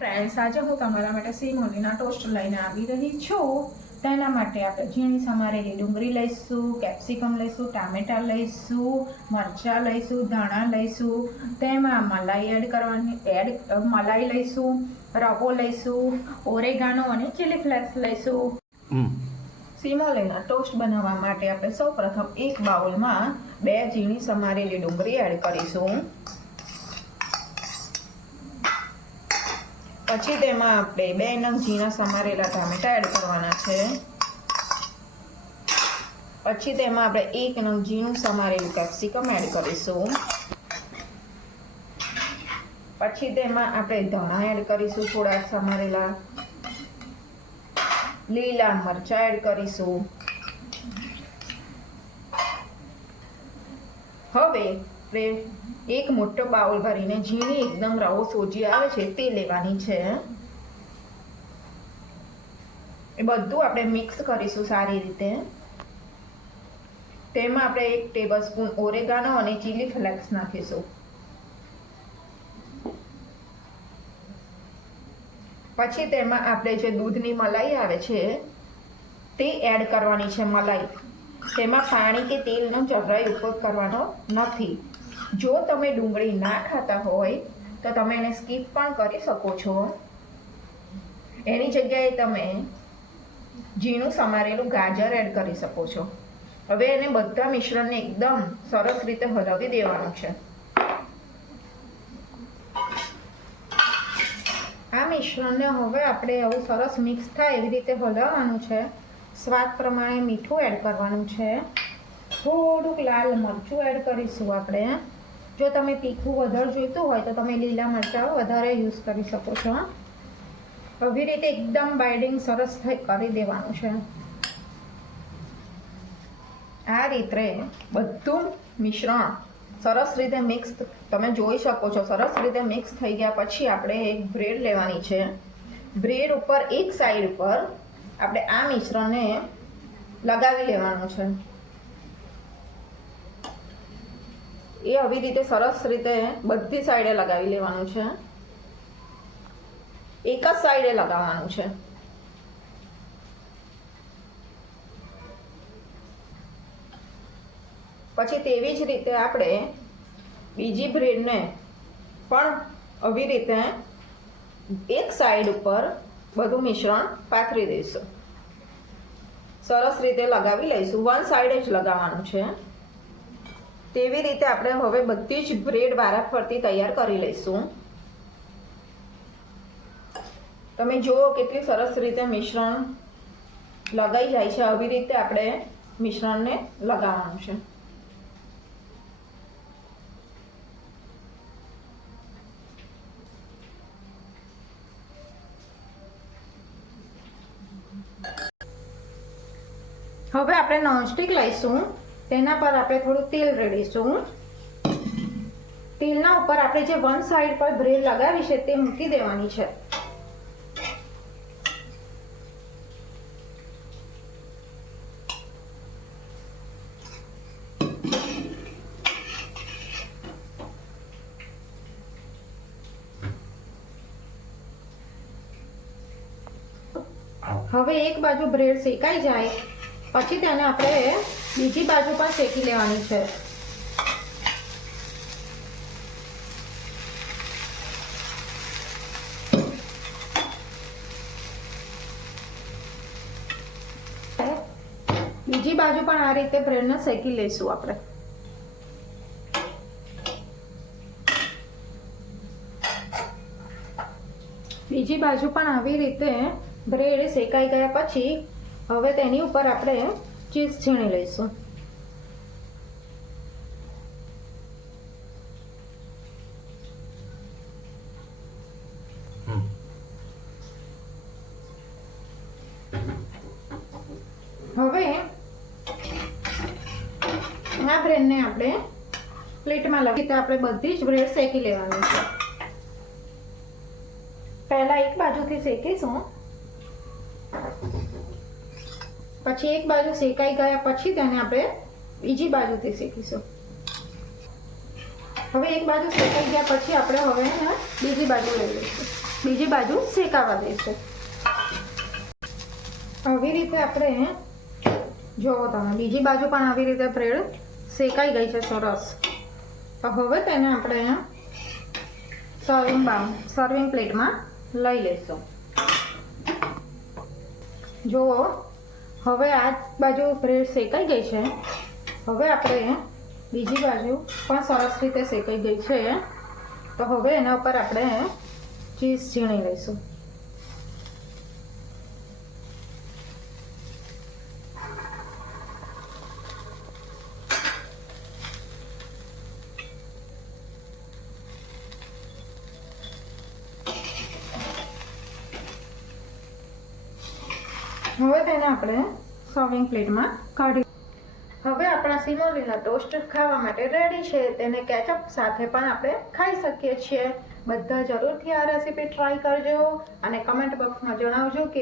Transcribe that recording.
Friends, આજે હું તમારા માટે સિમોલીના ટોસ્ટ લઈને આવી રહી છું. તેના માટે આપણે ઝીણી સમારેલી ડુંગળી લઈશું, કેપ્સિકમ લઈશું, ટામેટા લઈશું, મરચાં લઈશું, ધાણા લઈશું. તેમાં મલાઈ લઈશું, રવો લઈશું, ઓરેગાનો અને ચીલી ફ્લેક્સ લઈશું. સિમોલીના ટોસ્ટ બનાવવા માટે આપણે સૌપ્રથમ એક બાઉલમાં 2 ઝીણી સમારેલી ડુંગળી એડ કરીશું. પછી તેમાં આપણે 2 નંગ ઝીણા સમારેલા ટામેટા એડ કરવાના છે. પછી તેમાં આપણે 1 નંગ ઝીણું સમારેલું કેપ્સિકમ એડ કરીશું. પછી તેમાં આપણે ધાણા એડ કરીશું, થોડા સમારેલા લીલા મરચાં એડ કરીશું. હવે આપણે એક મોટો બાઉલ ભરીને ઝીણી એકદમ રવો સોજી આવે છે તે લેવાની છે. એ બધું આપણે મિક્સ કરીશું સારી રીતે. તેમાં આપણે 1 ટેબલસ્પૂન ઓરેગાનો અને ચીલી ફ્લેક્સ નાખીશું. પછી તેમાં આપણે જે દૂધની મલાઈ આવે છે તે એડ કરવાની છે. મલાઈ તેમાં પાણી કે તેલનો જરાય ઉપયોગ કરવાનો નથી. જો તમે ડુંગળી ના ખાતા હોય તો તમે એને સ્કીપ પણ કરી શકો છો. એની જગ્યાએ તમે ઝીણું સમારેલું ગાજર એડ કરી શકો છો. હવે એને બધા મિશ્રણને એકદમ સરસ રીતે હલાવી દેવાનું છે. આ મિશ્રણને હવે આપણે એવું સરસ મિક્સ થાય એવી રીતે હલાવવાનું છે. સ્વાદ પ્રમાણે મીઠું એડ કરવાનું છે. થોડુંક લાલ મરચું એડ કરીશું આપણે. જો તમે તીખું વધારે જોઈતું હોય તો તમે લીલા મરચાં વધારે યુઝ કરી શકો છો. આવી રીતે એકદમ બાઇડિંગ સરસ કરી દેવાનું છે. આ રીતે બધું મિશ્રણ સરસ રીતે મિક્સ તમે જોઈ શકો છો. સરસ રીતે મિક્સ થઈ ગયા પછી આપણે એક બ્રેડ લેવાની છે. બ્રેડ ઉપર એક સાઈડ ઉપર આપણે આ મિશ્રણને લગાવી લેવાનું છે. એ આવી રીતે સરસ રીતે બધી સાઈડે લગાવી લેવાનું છે. એક જ સાઈડે લગાવવાનું છે. પછી તેવી જ રીતે આપણે બીજી બ્રેડને પણ આવી રીતે એક સાઈડ ઉપર બધું મિશ્રણ પાથરી દઈશું. સરસ રીતે લગાવી લઈશું. વન સાઈડ જ લગાવવાનું છે. તેવી રીતે આપણે હવે બધી જ બ્રેડ વારાફરતી તૈયાર કરી લઈશું. તમે જુઓ કેટલી સરસ રીતે મિશ્રણ લગાઈ જાય છે. આવી રીતે આપણે મિશ્રણને લગાવવાનું છે. હવે આપણે નોનસ્ટિક લઈશું. તેના પર આપણે થોડું તેલ રેડીશું. તેલના ઉપર આપણે જે વન સાઈડ પર બ્રેડ લગાવી છે તે મૂકી દેવાની છે. હવે એક બાજુ બ્રેડ શેકાઈ જાય પછી તેને આપણે બીજી બાજુ પણ શેકી લેવાની છે. બીજી બાજુ પણ આ રીતે બ્રેડને શેકી લઈશું આપણે. બીજી બાજુ પણ આવી રીતે બ્રેડ શેકાઈ ગયા પછી હવે તેની ઉપર આપણે ચીઝ છીણી લઈશું. હવે આ બ્રેડને આપણે પ્લેટમાં લગાવી આપણે બધી જ બ્રેડ શેકી લેવાની છે. પહેલા એક બાજુથી શેકીશું. પછી એક બાજુ શેકાઈ ગયા પછી તેને આપણે બીજી બાજુથી શેકીશું. હવે એક બાજુ શેકાઈ ગયા પછી આપણે હવે બીજી બાજુ લઈ લઈશું. બીજી બાજુ શેકાવા દઈશું. આવી રીતે આપણે જોવો તમે બીજી બાજુ પણ આવી રીતે બ્રેડ શેકાઈ ગઈ છે સરસ. તો હવે તેને આપણે સર્વિંગ પ્લેટમાં લઈ લઈશું. જુઓ હવે આ બાજુ બ્રેડ શેકાઈ ગઈ છે. હવે આપણે બીજી બાજુ પણ સરસ રીતે શેકાઈ ગઈ છે. તો હવે એના ઉપર આપણે ચીઝ ઝીણી લઈશું. હવે તેને આપણે સર્વિંગ પ્લેટમાં કાઢી. હવે આપણા સિમોલીના ટોસ્ટ ખાવા માટે રેડી છે. તેને કેચઅપ સાથે પણ આપણે ખાઈ શકીએ છીએ. બધા જરૂરથી આ રેસીપી ટ્રાય કરજો અને કમેન્ટ બોક્સમાં જણાવજો કે